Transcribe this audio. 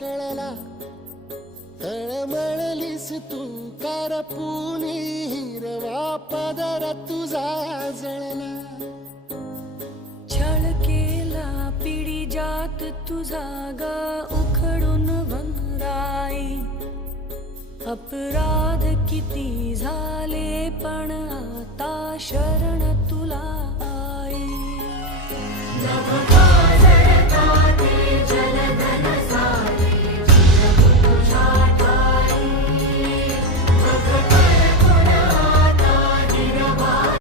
कळला, तळमळलीस तू करपुनी, हिरवा पदर तुझा जळला. छळ केला पिढी जात तुझा ग उखडून वनराई. अपराध किती झाले पण आता शरण